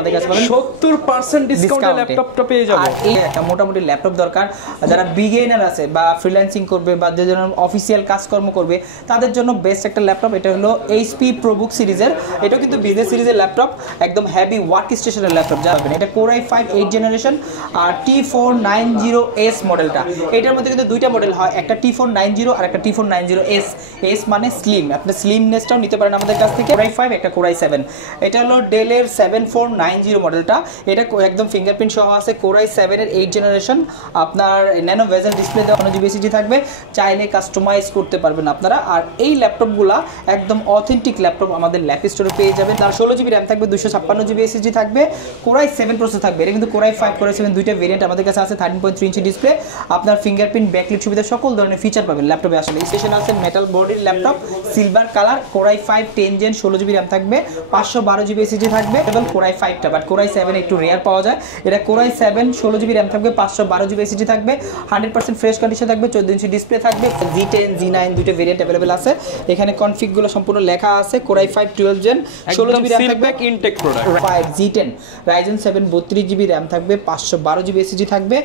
আমাদের কাছে পাবেন 70% ডিসকাউন্টে ল্যাপটপটা পেয়ে যাবেন। আর এই একটা মোটামুটি ল্যাপটপ দরকার যারা বিগিনার আছে বা ফ্রিল্যান্সিং করবে বা যে জন্য অফিসিয়াল কাজকর্ম করবে তাদের জন্য বেস্ট একটা ল্যাপটপ। এটা হলো HP ProBook সিরিজের, এটা কিন্তু বিজনেস সিরিজের ল্যাপটপ, একদম হেভি ওয়ার্ক স্টেশনের ল্যাপটপ যাবেন। এটা Core i5 8 জেনারেশন আর T490S মডেলটা। এটার মধ্যে কিন্তু দুইটা মডেল হয়, একটা T490 আর একটা T490S। এস মানে স্লিম, আপনি স্লিমনেসটাও নিতে পারেন আমাদের কাছ থেকে। Core i5 একটা Core i7, এটা হলো ডেলের 7490 মডেলটা। এটা একদম ফিঙ্গারপ্রিন্ট সহ আছে। Core i7 এর 8 জেনারেশন, আপনার ন্যানো বেজেল ডিসপ্লে দেওয়া, 1 GB SSD থাকবে, চাইলে কাস্টমাইজ করতে পারবেন আপনারা। আর এই ল্যাপটপগুলা একদম অথেন্টিক ল্যাপটপ আমাদের ল্যাপ স্টোরে পেয়ে যাবেন। তার 16 GB র্যাম থাকবে, 256 GB SSD থাকবে, Core i7 প্রসেসর থাকবে। এটা কিন্তু Core i5 Core i7 দুইটা ভেরিয়েন্ট আমাদের কাছে আছে। 13.3 ইঞ্চি ডিসপ্লে, আপনার ফিঙ্গারপ্রিন্ট ব্যাকলাইট সুবিধা সকল ধরনের ফিচার পাবেন ল্যাপটপে। আসলে স্টেশন আছে মেটাল বডির laptop, silver colour, Core i5 10 gen, 16 GB RAM থাকবে, 512 GB SSD থাকবে। এবং Core i5 টা, বাট Core i7 একটু রেয়ার পাওয়া যায়। এটা Core i7 16 GB র্যাম থাকবে, 512 GB SSD থাকবে, 100% ফ্রেশ কন্ডিশন থাকবে, 14 ইঞ্চি ডিসপ্লে থাকবে। G10 G9 দুটো ভেরিয়েন্ট अवेलेबल আছে। এখানে কনফিগ গুলো সম্পূর্ণ লেখা আছে। Core i5 12 gen, 16 GB RAM থাকবে, intact product. 5 G10 Ryzen 7 32 GB RAM থাকবে, 512 GB SSD থাকবে,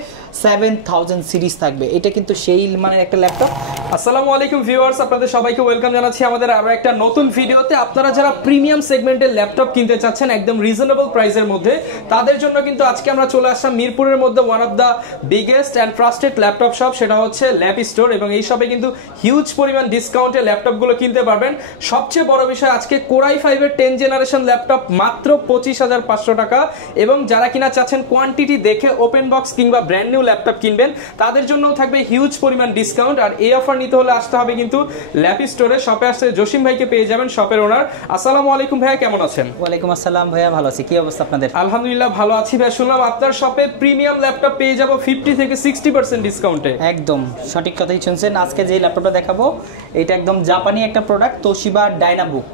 7000 সিরিজ থাকবে। এটা কিন্তু সেই মানের একটা ল্যাপটপ। আসসালামু আলাইকুম ভিউয়ার্স, আপনাদের সবাইকে ওয়েলকাম জানাচ্ছি আমাদের আরো একটা নতুন ভিডিওতে। আপনারা যারা প্রিমিয়াম সেগমেন্টের ল্যাপটপ কিনতে চাচ্ছেন একদম রিজনেবল প্রাইসের মধ্যে, তাদের জন্য কিন্তু আজকে আমরা চলে আসলাম মিরপুরের মধ্যে one of the biggest and trusted laptop shop, সেটা হচ্ছে ল্যাপ স্টোর। এবং এই শপে কিন্তু হিউজ পরিমাণ ডিসকাউন্টে ল্যাপটপগুলো কিনতে পারবেন। সবচেয়ে বড় বিষয়, আজকে Core i5 এর 10 জেনারেশন ল্যাপটপ মাত্র 25,500 টাকা। এবং যারা কিনা চাচ্ছেন কোয়ান্টিটি দেখে ওপেন বক্স কিংবা ব্র্যান্ড নিউ ল্যাপটপ কিনবেন, তাদের জন্যও থাকবে হিউজ পরিমাণ ডিসকাউন্ট। আর এই অফার নিতে হলে আসতে হবে কিন্তু ল্যাপ স্টোরে। শপে আসতে জসিম ভাইকে পেয়ে যাবেন, শপের ওনার। আসসালামু আলাইকুম ভাইয়া, কেমন আছেন? ওয়ালাইকুম আসসালাম ভাইয়া, ভালো আছি। কি অবস্থা আপনাদের? আলহামদুলিল্লাহ ভালো আছি ভাই। শুনলাম আপনার শপে প্রিমিয়াম ল্যাপটপ পেয়ে যাব 50 থেকে 60% ডিসকাউন্টে। একদম সঠিক কথাই শুনছেন। আজকে যে ল্যাপটপটা দেখাবো এটা একদম জাপানি একটা প্রোডাক্ট, তোশিবা ডাইনাবুক।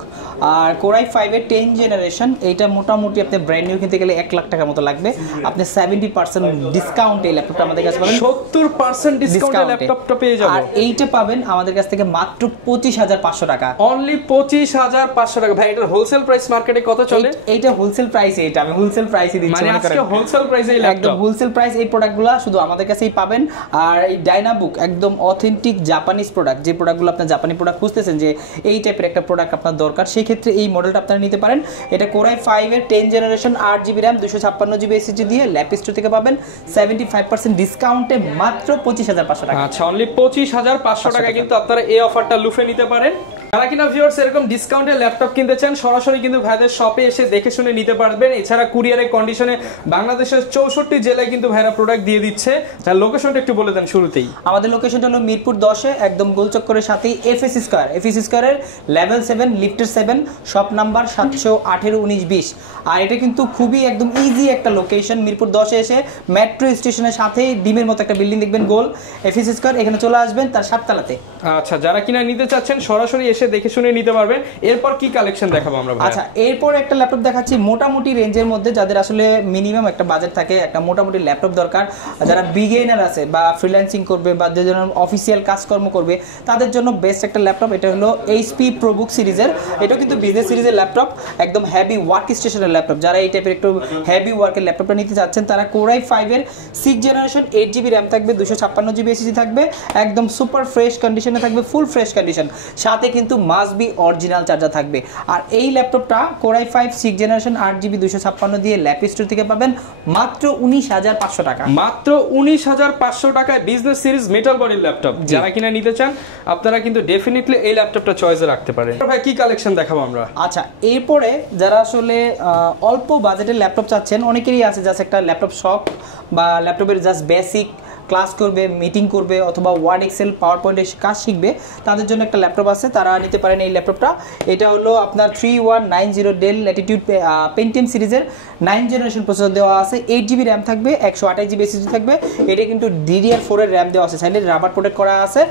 আর Core i5 এর 10 জেনারেশন, এইটা মোটামুটি আপনি ব্র্যান্ড নিউ কিনতে গেলে 1 লাখ টাকার মতো লাগবে। আপনি 70% ডিসকাউন্টে এই ল্যাপটপটা আমাদের কাছে পাবেন, 70% ডিসকাউন্টে ল্যাপটপটা পেয়ে যাবেন। আর এইটা পাবেন আমাদের কাছ থেকে মাত্র 25,500 টাকা। অনলি 25,500 টাকা। ভাই এটার হোলসেল প্রাইস মার্কেটে কত চলে? এইটা হোলসেল প্রাইস, এটা আমি হোলসেল প্রাইসে দিচ্ছি। মানে আজকে হোলসেল প্রাইসে এই ল্যাপটপ, একদম হোলসেল প্রাইস। এই প্রোডাক্টগুলো শুধু আমাদের কাছেই পাবেন। আর এই ডাইনাবুক একদম অথেন্টিক জাপানিজ প্রোডাক্ট। যে প্রোডাক্টগুলো আপনার জাপানি প্রোডাক্ট খুঁজতেছেন, যে এই টাইপের একটা প্রোডাক্ট আপনার দরকার, সেই ক্ষেত্রে এই মডেলটা আপনারা নিতে পারেন। এটা Core i5 এর 10 generation 8 GB RAM, 256 GB SSD দিয়ে ল্যাপ স্টোর থেকে পাবেন 75% ডিসকাউন্টে মাত্র 25,500 টাকা। আচ্ছা, অনলি 25,500 টাকা কিন্তু আপনারা এই অফারটা লুফে নিতে পারেন। যারা কিনা ভিউয়ার্স এরকম ডিসকাউন্টে ল্যাপটপ কিনতে চান, সরাসরি কিন্তু ভাইদের শপে এসে দেখে শুনে নিতে পারবেন। এছাড়া কুরিয়ারের কন্ডিশনে বাংলাদেশের 64 জেলায় কিন্তু ভাইরা প্রোডাক্ট দিয়ে দিচ্ছে। তার লোকেশনটা একটু বলে দেন শুরুতেই। আমাদের লোকেশনটা হলো মিরপুর 10 এ, একদম গোলচক্করের সাথেই এফএস স্কয়ারের লেভেল 7 লিফটের 7, শপ নাম্বার 718-19-20। আর এটা কিন্তু খুবই একদম ইজি একটা লোকেশন। মিরপুর 10 এ এসে মেট্রো স্টেশনের সাথেই ডিমের মতো একটা বিল্ডিং দেখবেন গোল, এফএস স্কয়ার, এখানে চলে আসবেন তার 7 তলাতে। আচ্ছা, যারা কিনা নিতে চাচ্ছেন সরাসরি এসে দেখে শুনে নিতে পারবেন। এরপর কি কালেকশন দেখাবো আমরা? আচ্ছা, এরপর একটা ল্যাপটপ দেখাচ্ছি মোটামুটি রেঞ্জের মধ্যে, যাদের আসলে মিনিমাম একটা বাজেট থাকে, একটা মোটামুটি ল্যাপটপ দরকার, যারা বিগিনার আছে বা ফ্রিল্যান্সিং করবে বা যে জন্য অফিসিয়াল কাজকর্ম করবে, তাদের জন্য বেস্ট একটা ল্যাপটপ। এটা হলো HP ProBook সিরিজের, এটা কিন্তু বিজনেস সিরিজের ল্যাপটপ, একদম হেভি ওয়ার্ক স্টেশনের ল্যাপটপ। যারা এই টাইপের একটু হেভি ওয়ার্কের ল্যাপটপটা নিতে চাচ্ছেন, তারা Core i5 এর 6 জেনারেশন 8 GB র্যাম থাকবে, 256 GB SSD থাকবে, একদম সুপার ফ্রেশ কন্ডিশনে থাকবে, ফুল ফ্রেশ কন্ডিশন, সাথে কিন্তু মাস্ট বি অরিজিনাল চার্জার থাকবে। আর এই ল্যাপটপটা Core i5 6 জেনারেশন 8 GB 256 দিয়ে ল্যাপ স্টোর থেকে পাবেন মাত্র 19,500 টাকা। মাত্র 19,500 টাকায় বিজনেস সিরিজ মেটাল বডির ল্যাপটপ। যারা কিনা নিতে চান আপনারা কিন্তু ডেফিনেটলি এই ল্যাপটপটা চয়েসে রাখতে পারেন। ভাই কি কালেকশন দেখাবো আমরা? আচ্ছা, এরপরে যারা আসলে অল্প বাজেটের ল্যাপটপ চাচ্ছেন, অনেকেরই আছে জাস্ট একটা ল্যাপটপ শপ বা ল্যাপটপের জাস্ট বেসিক ক্লাস করবে, মিটিং করবে, অথবা ওয়ার্ড এক্সেল পাওয়ার পয়েন্টের কাজ শিখবে, তাদের জন্য একটা ল্যাপটপ আছে, তারা নিতে পারেন এই ল্যাপটপটা। এটা হলো আপনার 3190 ডেল ল্যাটিটিউড পেন্টিয়াম সিরিজের 9 জেনারেশন প্রসেসর দেওয়া আছে, 8 GB র্যাম থাকবে, 128 GB SSD থাকবে। এটা কিন্তু DDR4 এর র্যাম দেওয়া আছে, সাইডে রাবার প্রোটেক্ট করা আছে।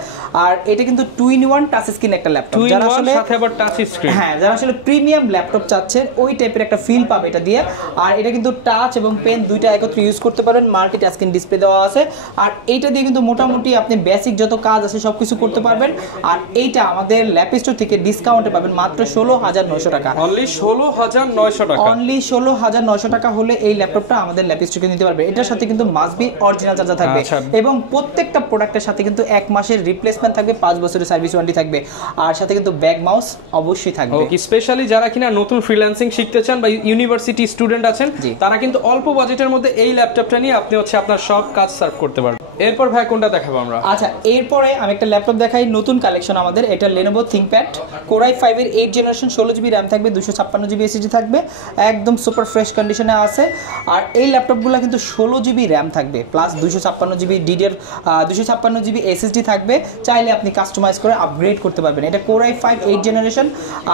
আর এটা কিন্তু 2-in-1 টাচ স্ক্রিন একটা ল্যাপটপ। যারা আসলে সাথে আবার টাচ স্ক্রিন, হ্যাঁ, যারা আসলে প্রিমিয়াম ল্যাপটপ চাচ্ছেন ওই টাইপের একটা ফিল পাবে এটা দিয়ে। আর এটা কিন্তু টাচ এবং পেন দুইটা একত্রে ইউজ করতে পারেন, মাল্টিটাস্কিং ডিসপ্লে দেওয়া আছে। আর আর এইটা দিয়ে কিন্তু মোটামুটি আপনি বেসিক যত কাজ আছে সব কিছু করতে পারবেন। আর এইটা আমাদের ল্যাপ স্টোর থেকে ডিসকাউন্টে পাবেন মাত্র 16,900 টাকা। অনলি 16,900 টাকা। অনলি 16,900 টাকা হলে এই ল্যাপটপটা আমাদের ল্যাপ স্টোরে নিতে পারবে। এটার সাথে কিন্তু মাস্ট বি অরিজিনাল চার্জার থাকবে এবং প্রত্যেকটা প্রোডাক্টের সাথে কিন্তু 1 মাসের রিপ্লেসমেন্ট থাকবে, 5 বছরের সার্ভিস ওয়ারেন্টি থাকবে, আর সাথে কিন্তু ব্যাক মাউস অবশ্যই থাকবে। ওকে, স্পেশালি যারা কিনা নতুন ফ্রিল্যান্সিং শিখতে চান বা ইউনিভার্সিটি স্টুডেন্ট আছেন তারা কিন্তু অল্প বাজেটের মধ্যে এই ল্যাপটপটা নিয়ে আপনি আপনার সব কাজ সার্ভ করতে পারবেন। এরপর ভাই কোনটা দেখাবো আমরা? আচ্ছা, এরপরে আমি একটা ল্যাপটপ দেখাই, নতুন কালেকশন আমাদের। এটা Lenovo ThinkPad Core i5 এর 8 জেনারেশন, 16GB RAM থাকবে, 256GB SSD থাকবে, একদম সুপার ফ্রেশ কন্ডিশনে আছে। আর এই ল্যাপটপগুলো কিন্তু 16GB RAM থাকবে plus 256GB DDR 256GB SSD থাকবে। চাইলে আপনি কাস্টমাইজ করে আপগ্রেড করতে পারবেন। এটা Core i5 8 জেনারেশন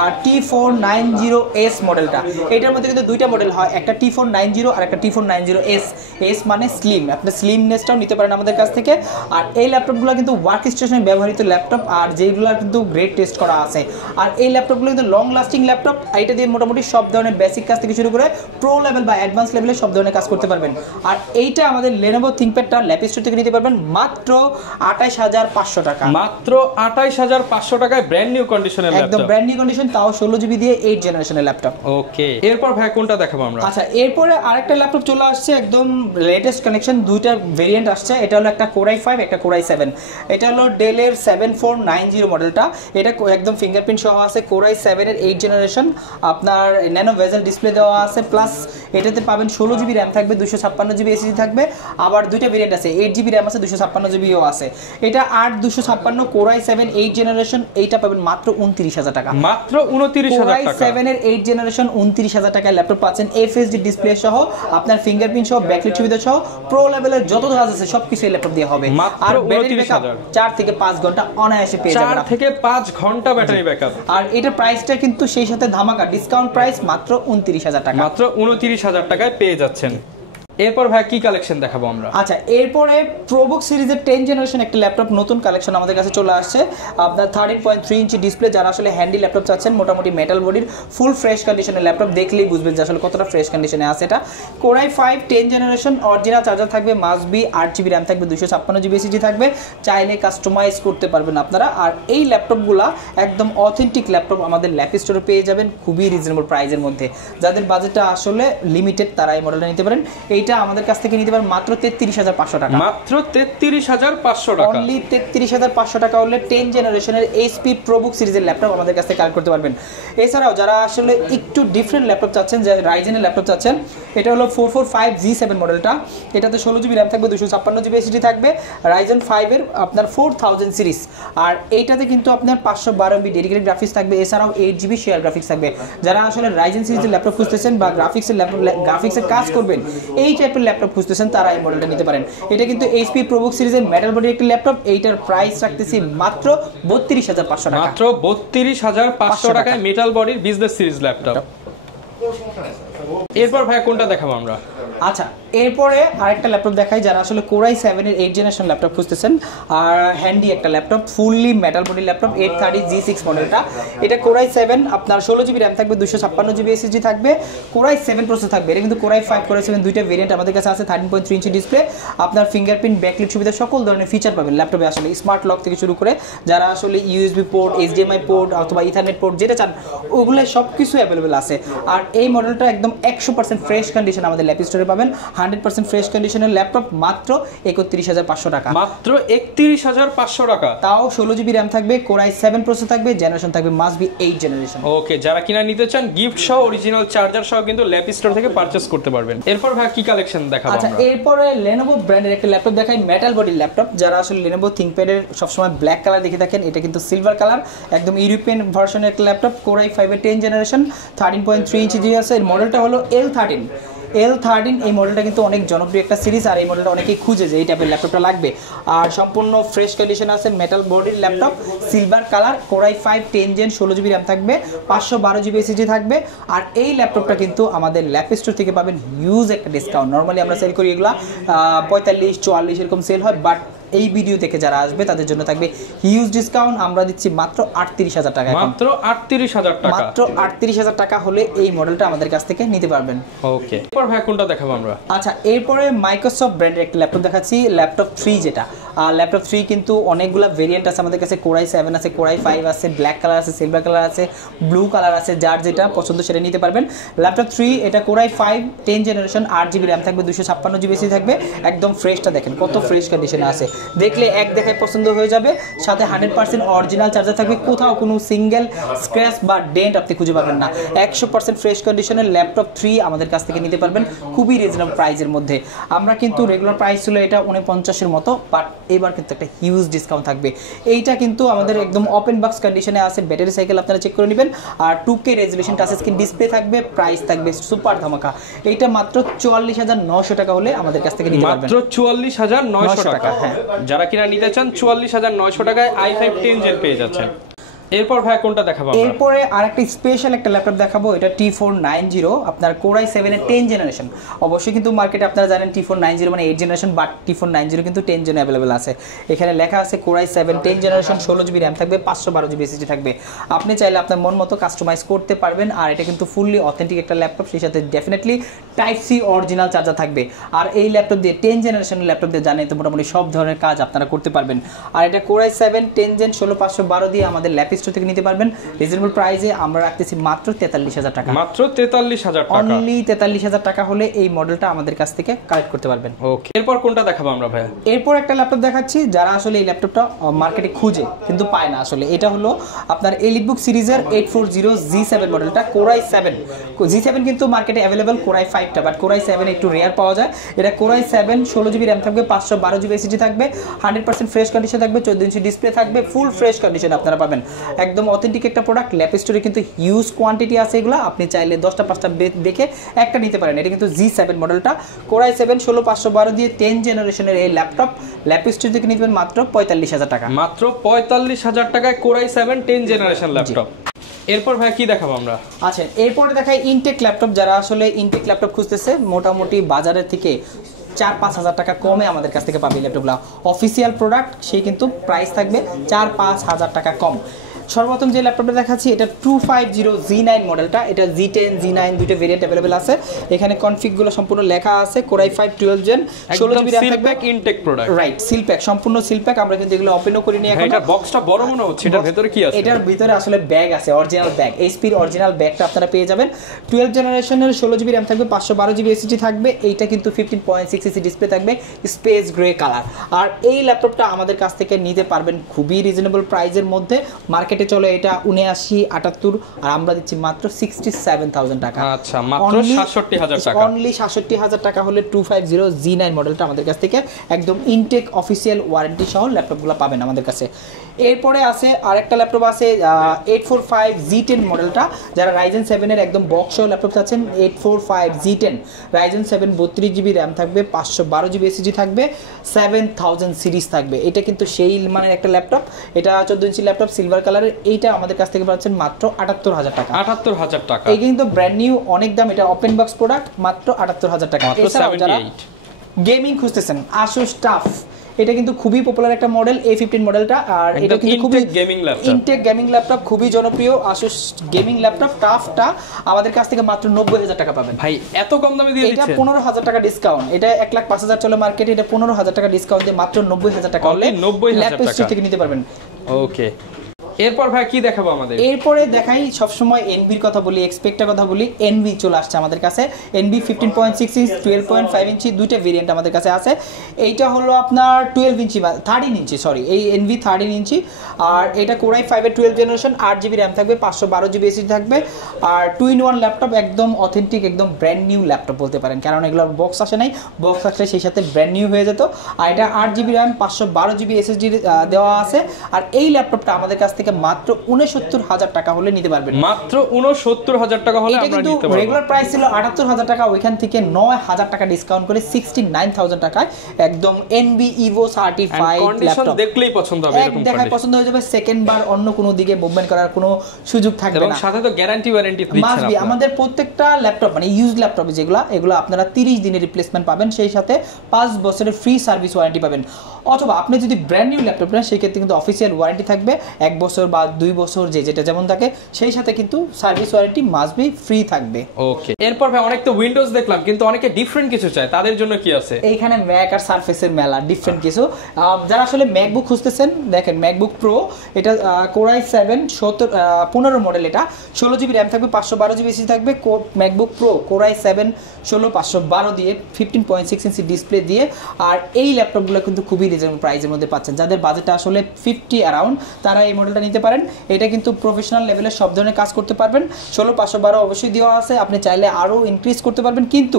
আর T490S মডেলটা। এটার মধ্যে কিন্তু দুইটা মডেল হয়, একটা T490 আর একটা T490S। এস মানে স্লিম, আপনি স্লিমনেসটাও নিতে পারেন আমাদের কাছ থেকে। আর এই ল্যাপটপগুলো কিন্তু ওয়ার্ক স্টেশনে ব্যবহৃত ল্যাপটপ, আর যেগুলো কিন্তু গ্রেড টেস্ট করা আছে। আর এই ল্যাপটপগুলো কিন্তু লং লাস্টিং ল্যাপটপ। এটা দিয়ে মোটামুটি সব ধরনের বেসিক কাজ থেকে শুরু করে প্রো লেভেল বা অ্যাডভান্স লেভেলে সব ধরনের কাজ করতে পারবেন। আর এইটা আমাদের Lenovo ThinkPadটা ল্যাপ স্টোর থেকে নিতে পারবেন মাত্র 28,500 টাকা। মাত্র 28,500 টাকায় ব্র্যান্ড নিউ কন্ডিশনের ল্যাপটপ, একদম ব্র্যান্ড নিউ কন্ডিশন, তাও 16GB দিয়ে 8 জেনারেশনের ল্যাপটপ। ওকে, এরপর ভাই কোনটা দেখাবো আমরা? আচ্ছা, এরপরে আরেকটা ল্যাপটপ চলে আসছে, একদম লেটেস্ট কানেকশন, দুইটা ভেরিয়েন্ট আসছে। এটা হলো একটা Core i5, একটা Core i7। এটা হলো ডেলের 7490 মডেলটা। এটা একদম ফিঙ্গারপ্রিন্ট সহ আছে। Core i7 এর 8 জেনারেশন, আপনার ন্যানো ভেজেল ডিসপ্লে দেওয়া আছে, প্লাস এটাতে পাবেন 16GB RAM থাকবে, 256GB SSD থাকবে। আবার দুইটা ভেরিয়েন্ট আছে, 8GB RAM আছে, 256GBও আছে। এটা 8256 Core i7 8 জেনারেশন, এইটা পাবেন মাত্র 29,000 টাকা। মাত্র 29,000 টাকা। Core i7 এর 8 জেনারেশন 29,000 টাকায় ল্যাপটপ পাচ্ছেন, FSD ডিসপ্লে সহ, আপনার ফিঙ্গারপ্রিন্ট সহ, ব্যাকলাইট সুবিধা সহ, প্রো লেভেলের যত কাজ আছে সবকিছু এই ল্যাপটপ দিয়ে হবে। আর ব্যাটারি ব্যাকআপ 4 থেকে 5 ঘন্টা অনায়াসে পেয়ে যাবেন। 4 থেকে 5 ঘন্টা ব্যাটারি ব্যাকআপ। আর এটার প্রাইসটা কিন্তু সেই সাথে ধামাকা ডিসকাউন্ট প্রাইস মাত্র 29,000 টাকা। মাত্র 29,000 টাকায় পেয়ে যাচ্ছেন। এরপর ভাই কি কালেকশন দেখাবো আমরা? আচ্ছা, এরপরে প্রোবুক সিরিজের 10 জেনারেশন একটা ল্যাপটপ নতুন কালেকশন আমাদের কাছে চলে আসছে। আপনার 13.3 ইঞ্চি ডিসপ্লে, যারা আসলে হ্যান্ডি ল্যাপটপ চাচ্ছেন, মোটামুটি মেটাল বডির ফুল ফ্রেশ কন্ডিশনের ল্যাপটপ, দেখলেই বুঝবেন যে আসলে কতটা ফ্রেশ কন্ডিশনে আছে এটা। Core i5 10 generation, original charger থাকবে, মাস্ট বি 8GB RAM থাকবে, 256GB SSD থাকবে, চাইলে কাস্টমাইজ করতে পারবেন আপনারা। আর এই ল্যাপটপগুলা একদম অথেন্টিক ল্যাপটপ আমাদের ল্যাপ স্টোরে পেয়ে যাবেন খুবই রিজনেবল প্রাইসের মধ্যে। যাদের বাজেটটা আসলে লিমিটেড তারা এই মডেলটা নিতে পারেন। এইটা আমাদের কাছ থেকে নিতে পারেন মাত্র 33,500 টাকা। মাত্র 33,500 টাকা। অনলি 33,500 টাকা হলে 10 জেনারেশনের HP ProBook সিরিজের ল্যাপটপ আমাদের কাছ থেকে কালেক্ট করতে পারবেন। এছাড়াও যারা আসলে একটু ডিফারেন্ট ল্যাপটপ চাচ্ছেন, যে রাইজেনের ল্যাপটপ চাচ্ছেন, এটা হলো 445G7 মডেলটা। এটাতে 16GB RAM থাকবে, 256GB SSD থাকবে, Ryzen 5 এর আপনার 4000 সিরিজ। আর এইটাতে কিন্তু আপনার 512MB ডেডিকেটেড গ্রাফিক্স থাকবে, এছাড়াও 8GB শেয়ার গ্রাফিক্স থাকবে। যারা আসলে রাইজেন সিরিজের ল্যাপটপ খুঁজতেছেন বা গ্রাফিক্সের কাজ করবেন, এই টাইপের ল্যাপটপ খুঁজতেছেন, তারা এই মডেলটা নিতে পারেন। এটা কিন্তু HP ProBook সিরিজের মেটাল বডির একটি ল্যাপটপ। এইটার প্রাইস রাখতেছি মাত্র 32,500 টাকা। মাত্র 32,500 টাকায় মেটাল বডির বিজনেস সিরিজ ল্যাপটপ। এরপর ভাই কোনটা দেখাবো আমরা? আচ্ছা, এরপরে আরেকটা ল্যাপটপ দেখাই, যারা আসলে Core i7 এর 8 জেনারেশন ল্যাপটপ খুঁজতেছেন আর হ্যান্ডি একটা laptop, fully metal body laptop, 830G6 মডেলটা। এটা Core i7, আপনার 16GB RAM থাকবে, 256GB SSD থাকবে, Core i7 প্রসেসর থাকবে। এটা কিন্তু Core i5 Core i7 দুইটা ভেরিয়েন্ট আমাদের কাছে আছে। 13.3 ইঞ্চি ডিসপ্লে, আপনার ফিঙ্গারপ্রিন্ট ব্যাকলাইট সুবিধা, সকল ধরনের ফিচার পাবেন ল্যাপটপে। আসলে স্মার্ট লক থেকে শুরু করে যারা আসলে USB পোর্ট, HDMI পোর্ট অথবা ইথারনেট পোর্ট যেটা চান, ওগুলো সব কিছু অ্যাভেলেবেল আছে। আর এই মডেলটা একদম 100% ফ্রেশ কন্ডিশন আমাদের ল্যাপ স্টোরে পাবেন। 100% ফ্রেশ কন্ডিশনের ল্যাপটপ মাত্র 31,500 টাকা। মাত্র 31,500 টাকা, তাও 16GB RAM থাকবে, Core i7 প্রসেসর থাকবে, জেনারেশন থাকবে মাস্ট বি 8 জেনারেশন। ওকে, যারা কিনা নিতে চান গিফট সহ অরিজিনাল চার্জার সহ কিন্তু ল্যাপ স্টোর থেকে পারচেজ করতে পারবেন। এরপর ভাই কি কালেকশন দেখাবো আমরা? আচ্ছা, এরপরে Lenovo ব্র্যান্ডের একটা ল্যাপটপ দেখাই, মেটাল বডি ল্যাপটপ। যারা আসলে Lenovo ThinkPad এর সবসময় ব্ল্যাক কালার দেখে থাকেন, এটা কিন্তু সিলভার কালার, একদম ইউরোপিয়ান ভার্সনের একটা ল্যাপটপ। Core i5 এর 10 জেনারেশন, 13.3 ইঞ্চি আছে। এর মডেলটা হলো L13। এই মডেলটা কিন্তু অনেক জনপ্রিয় একটা সিরিজ, আর এই মডেলটা অনেকেই খুঁজে যে এই টাইপের ল্যাপটপটা লাগবে। আর সম্পূর্ণ ফ্রেশ কন্ডিশন আছে, মেটাল বডির laptop, silver colour, Core i5 10 gen, 16GB RAM থাকবে, 512GB SSD থাকবে। আর এই ল্যাপটপটা কিন্তু আমাদের ল্যাপ স্টোর থেকে পাবেন হিউজ একটা ডিসকাউন্ট। নর্মালি আমরা সেল করি এগুলা 45, 44 এরকম সেল হয়, বাট এই ভিডিও থেকে যারা আসবে তাদের জন্য থাকবে হিউজ ডিসকাউন্ট। আমরা দিচ্ছি মাত্র 38,000 টাকা, মাত্র 38,000 টাকা, মাত্র 38,000 টাকা হলে এই মডেলটা আমাদের কাছ থেকে নিতে পারবেন। ওকে, এরপর ভাই কোনটা দেখাবো আমরা? আচ্ছা, এরপরে মাইক্রোসফট ব্র্যান্ডের একটা ল্যাপটপ দেখাচ্ছি, ল্যাপটপ 3 যেটা। আর ল্যাপটপ 3 কিন্তু অনেকগুলো ভেরিয়েন্ট আছে আমাদের কাছে, Core i7 আছে, Core i5 আছে, ব্ল্যাক কালার আছে, সিলভার কালার আছে, ব্লু কালার আছে, যার যেটা পছন্দ সেটা নিতে পারবেন। ল্যাপটপ 3 এটা Core i5 10 generation, 8GB RAM থাকবে, 256GB এসি থাকবে, একদম ফ্রেশটা দেখেন কত ফ্রেশ কন্ডিশনে আছে, দেখলে এক দেখায় পছন্দ হয়ে যাবে। সাথে 100% অরিজিনাল চার্জার থাকবে, কোথাও কোনো সিঙ্গেল স্ক্র্যাচ বা ডেন্ট আপনি খুঁজে পাবেন না। 100% ফ্রেশ কন্ডিশনের ল্যাপটপ 3 আমাদের কাছ থেকে নিতে পারবেন খুবই রিজনেবল প্রাইসের মধ্যে। আমরা কিন্তু রেগুলার প্রাইস ছিল এটা 49 মতো, বাট এবার কিন্তু একটা হিউজ ডিসকাউন্ট থাকবে। এইটা কিন্তু আমাদের একদম ওপেন বক্স কন্ডিশনে আছে, ব্যাটারি সাইকেল আপনারা চেক করে নেবেন, আর 2K resolution touch screen display থাকবে, প্রাইস থাকবে সুপার ধামাকা। এইটা মাত্র 44,900 টাকা হলে আমাদের কাছ থেকে নিতে পারবেন, মাত্র 44,900 টাকা। হ্যাঁ, যারা কিনা নিতে চান 44,900 টাকায় i5 10 জেন পেয়ে যাচ্ছেন। এরপর ভাই কোনটা দেখাবো আমরা? এরপরে আরেকটা স্পেশাল একটা ল্যাপটপ দেখাবো, এটা T490 আপনার Core i7 এর 10 জেনারেশন। অবশ্যই কিন্তু মার্কেটে আপনারা জানেন T490 মানে 8 জেনারেশন, বাট T490 কিন্তু 10 জেন অ্যাভেলেবেল আছে। এখানে লেখা আছে Core i7 10 generation, 16GB RAM থাকবে, 512GB এসএসডি থাকবে। আপনি চাইলে আপনার মন মতো কাস্টমাইজ করতে পারবেন। আর এটা কিন্তু ফুললি অথেন্টিক একটা ল্যাপটপ, সেই সাথে definitely type C original charger থাকবে। আর এই ল্যাপটপ দিয়ে 10 জেনারেশনের ল্যাপটপ দিয়ে জানেন তো মোটামুটি সব ধরনের কাজ আপনারা করতে পারবেন। আর এটা Core i7 10 জেন 16512 দিয়ে আমাদের ল্যাপ স্টোর থেকে নিতে পারবেন রিজনেবল প্রাইসে। আমরা রাখতেছি মাত্র 43,000 টাকা, মাত্র 43,000 টাকা, অনলি 43,000 টাকা হলে এই মডেলটা আমাদের কাছ থেকে কালেক্ট করতে পারবেন। ওকে, এরপর কোনটা দেখাবো আমরা ভাই? এরপর একটা ল্যাপটপ দেখাচ্ছি, যারা আসলে এই ল্যাপটপটা মার্কেটে খুঁজে কিন্তু পায় না আসলে। এটা হলো আপনার এলিটবুক সিরিজের 840G7 মডেলটা, Core i7 G7 কিন্তু মার্কেটে অ্যাভেলেবল, Core i5 টা, বাট Core i7 একটু রেয়ার পাওয়া যায়। এটা Core i7 16GB র্যাম থাকবে, 512GB এসএসডি থাকবে, 100% ফ্রেশ কন্ডিশন থাকবে, 14 ইঞ্চি ডিসপ্লে থাকবে, ফুল ফ্রেশ কন্ডিশন আপনারা পাবেন। একদম অথেন্টিক একটা প্রোডাক্ট। ল্যাপ স্টোরে কিন্তু হিউজ কোয়ান্টিটি আছে এগুলো, আপনি চাইলে 10টা 5টা দেখে একটা নিতে পারেন। এটা কিন্তু G7 মডেলটা, Core i7 16512 দিয়ে 10 জেনারেশনের এই ল্যাপটপ ল্যাপ স্টোর থেকে নিতে পারেন মাত্র 45,000 টাকা, মাত্র 45,000 টাকায় Core i7 10 জেনারেশন ল্যাপটপ। এরপর ভাই কি দেখাবো আমরা? আচ্ছা, এরপরে দেখাই ইনটেক ল্যাপটপ। যারা আসলে ইনটেক ল্যাপটপ খুঁজতেছে, মোটামুটি বাজারের থেকে 4-5 হাজার টাকা কমে আমাদের কাছ থেকে পাবে ল্যাপটপগুলো। অফিসিয়াল প্রোডাক্ট, সেই কিন্তু প্রাইস থাকবে 4-5 হাজার টাকা কম। সর্বপ্রথম যে ল্যাপটপটা দেখাচ্ছি এটা 250G9 মডেলটা, এটা G10 G9 দুটো ভেরিয়েন্ট অ্যাভেলেবেল আছে। এখানে কনফিগগুলো সম্পূর্ণ লেখা আছে, Core i5 12 gen 16GB RAM থাকবে, intact product, right, seal pack, সম্পূর্ণ সিল প্যাক। আমরা কিন্তু এগুলো ওপেনও করিনি এখন। এটা বক্সটা বড় মনে হচ্ছে, এটার ভিতরে কি আছে? এটার ভিতরে আসলে ব্যাগ আছে, অরিজিনাল ব্যাগ, এইচপির অরিজিনাল ব্যাগটা আপনারা পেয়ে যাবেন। 12 জেনারেশনের 16GB র্যাম থাকবে, 512GB এসএসডি থাকবে। এইটা কিন্তু 15.6 ইঞ্চি ডিসপ্লে থাকবে, স্পেস গ্রে কালার। আর এই ল্যাপটপটা আমাদের কাছ থেকে নিতে পারবেন খুবই রিজনেবল প্রাইসের মধ্যে। মার্কেটে চলে এটা 79-78, আর আমরা দিচ্ছি মাত্র 67,000 টাকা। আচ্ছা, মাত্র 67,000 টাকা, অনলি 67,000 টাকা হলে 250G9 মডেলটা আমাদের কাছ থেকে একদম ইনটেক অফিসিয়াল ওয়ারেন্টি সহ ল্যাপটপগুলো পাবেন আমাদের কাছে। এরপরে আছে আরেকটা ল্যাপটপ আছে 845G10 মডেলটা, যারা Ryzen 7 এর একদম বক্স সহ ল্যাপটপ চাচ্ছেন। 845G10 Ryzen 7 32GB র্যাম থাকবে, 512GB এসএসডি থাকবে, 7000 সিরিজ থাকবে। এটা কিন্তু সেই মানের একটা ল্যাপটপ, এটা 14 ইঞ্চি ল্যাপটপ, সিলভার কালারের। এইটা আমাদের কাছ থেকে পাচ্ছেন মাত্র 78,000 টাকা, 78,000 টাকা। এই কিন্তু ব্র্যান্ড নিউ, অনেক দাম, এটা ওপেন বক্স প্রোডাক্ট, মাত্র 78,000 টাকা। এছাড়াও যারা গেমিং খুঁজতেছেন, Asus TUF, এটা কিন্তু খুবই পপুলার একটা মডেল, A15 মডেলটা। আর এটা কিন্তু খুবই ইনটেক গেমিং ল্যাপটপ, খুবই জনপ্রিয় Asus গেমিং ল্যাপটপ টাফটা আমাদের কাছ থেকে মাত্র 90,000 টাকা পাবেন। ভাই এত কম দামে দিয়ে দিচ্ছেন? এটা 15,000 টাকা ডিসকাউন্ট, এটা 1,05,000 চলে মার্কেটে, এটা 15,000 টাকা ডিসকাউন্ট দিয়ে মাত্র 90,000 টাকা হলে ল্যাপ স্টোর থেকে নিতে পারবেন। ওকে, এরপর ভাই কি দেখাবো আমাদের? এরপরে দেখাই, সবসময় এনবির কথা বলি, এক্সপেক্টের কথা বলি। এনবি চলে আসছে আমাদের কাছে, এনবি 15.6 ইঞ্চ 12.5 ইঞ্চি দুইটা ভেরিয়েন্ট আমাদের কাছে আছে। এইটা হলো আপনার 12 ইঞ্চি বা 13 ইঞ্চি, সরি, এই এনবি 13 ইঞ্চি। আর এটা Core i5 এর 12 জেনারেশন, 8GB র্যাম থাকবে, 512GB এসএসডি থাকবে। আর 2-in-1 ল্যাপটপ, একদম অথেন্টিক, একদম ব্র্যান্ড নিউ ল্যাপটপ বলতে পারেন, কারণ এগুলো বক্স আসে নাই, বক্স আসলে সেই সাথে ব্র্যান্ড নিউ হয়ে যেত। আর এটা 8GB র্যাম, 512GB এসএসডি দেওয়া আছে। আর এই ল্যাপটপটা আমাদের কাছ থেকে থেকে মাত্র ৬৯,০০০ টাকা হলে নিতে পারবেন। মাত্র ৬৯,০০০ টাকা হলে আমরা নিতে পারবো। রেগুলার প্রাইস ছিল ৭৮,০০০ টাকা, ওইখান থেকে ৯,০০০ টাকা ডিসকাউন্ট করে 69,০০০ টাকায় একদম এনবি ইভো সার্টিফাইড ল্যাপটপ। দেখলেই পছন্দ হবে, এরকম দেখায় পছন্দ হয়ে যাবে, সেকেন্ড বার অন্য কোনো দিকে মুভমেন্ট করার কোনো সুযোগ থাকবে না। এবং সাথে তো গ্যারান্টি ওয়ারেন্টি দিচ্ছেন আপনারা। আমাদের প্রত্যেকটা ল্যাপটপ মানে ইউজ ল্যাপটপ এগুলো আপনারা 30 দিনের রিপ্লেসমেন্ট পাবেন, সেই সাথে 5 বছরের ফ্রি সার্ভিস ওয়ারেন্টি পাবেন। অথবা আপনি যদি ব্র্যান্ড নিউ ল্যাপটপ নেন সেই ক্ষেত্রে কিন্তু অফিসিয়াল ওয়ারেন্টি থাকবে 1 বছর বা 2 বছর, যেটা যেমন থাকে, সেই সাথে কিন্তু service warranty must be free থাকবে। ওকে, এরপর ভাই অনেক তো উইন্ডোজ দেখলাম, কিন্তু অনেকে ডিফারেন্ট কিছু চায়, তাদের জন্য কি আছে? এইখানে ম্যাক আর সারফেসের মেলা, ডিফারেন্ট কিছু। যারা আসলে ম্যাকবুক খুঁজতেছেন, দেখেন ম্যাকবুক প্রো, এটা Core i7 15 মডেল, এটা 16 জিবি র্যাম থাকবে, 512 জিবি এসএসডি থাকবে। ম্যাকবুক প্রো Core i7 16 512 দিয়ে 15.6 ইঞ্চি ডিসপ্লে দিয়ে। আর এই ল্যাপটপগুলো কিন্তু খুবই রিজনেবল প্রাইসের মধ্যে পাচ্ছেন। যাদের বাজেটটা আসলে 50 অ্যারাউন্ড, তারা এই মডেলটা নিতে পারেন। এটা কিন্তু প্রফেশনাল লেভেলের সব ধরনের কাজ করতে পারবেন। 16 512 অবশ্যই দেওয়া আছে, আপনি চাইলে আরও ইনক্রিজ করতে পারবেন, কিন্তু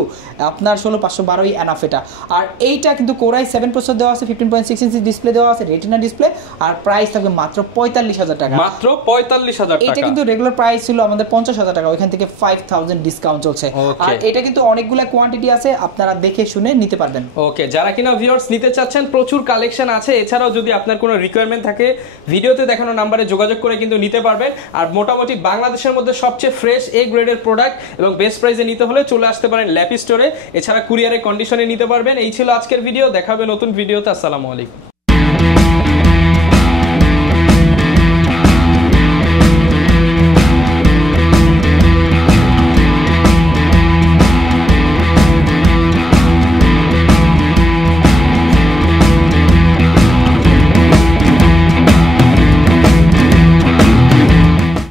আপনার 16 512ই এনাফ এটা। আর এইটা কিন্তু Core i7 প্রসেসর দেওয়া আছে, 15.6 ইঞ্চি ডিসপ্লে দেওয়া আছে, রেটিনা ডিসপ্লে, আর প্রাইস থাকবে মাত্র 45,০০০ টাকা। মাত্র 45,০০০ টাকা। এটা কিন্তু রেগুলার প্রাইস ছিল আমাদের 50,০০০ টাকা, ওইখান থেকে 5,000 ডিসকাউন্ট চলছে। আর এটা কিন্তু অনেকগুলো কোয়ান্টিটি আছে, আপনারা দেখে শুনে নিতে পারবেন। ওকে, যারা কিনা ভিউয়ার্স নিতে চাচ্ছেন, প্রচুর কালেকশন আছে। এছাড়াও যদি আপনার কোনো রিকোয়ারমেন্ট থাকে, ভিডিওতে দেখানো নাম্বারে যোগাযোগ করে কিন্তু নিতে পারবেন। আর মোটামুটি বাংলাদেশের মধ্যে সবচেয়ে ফ্রেশ এ গ্রেডের প্রোডাক্ট এবং বেস্ট প্রাইসে নিতে হলে চলে আসতে পারেন ল্যাপি স্টোরে। এছাড়া কুরিয়ারের কন্ডিশনে নিতে পারবেন। এই ছিল আজকের ভিডিও, দেখা হবে নতুন ভিডিওতে। আসসালামু আলাইকুম।